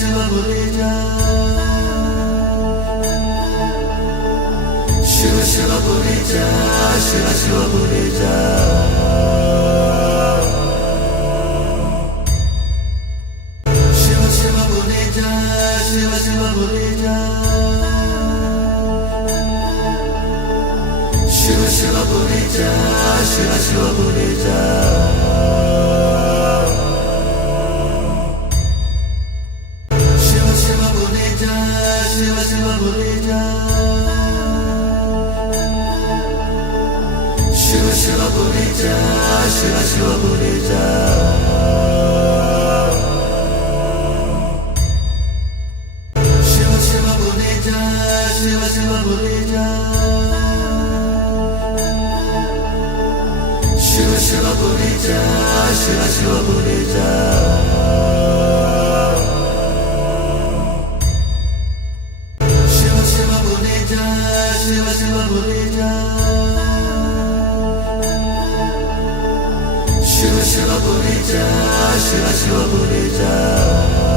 शिव भोले जा शिव शिव भोले जा शिव शिव भोले जा शिव शिव भोले जा शिव शिव भोले जा शिव शिव भोले जा शिव शिव भोले जा शिव शिव भोले जा शिव शिव भोले जा शिव शिव भोले जा शिव शिव भोले जा शिव शिव भोले जा शिव शिव भोले जा शिव शिव भोले जा शिव शिव भोले जा शिव शिव भोले जा शिव शिव भोले जा शिव शिव भोले जा शिव शिव भोले जा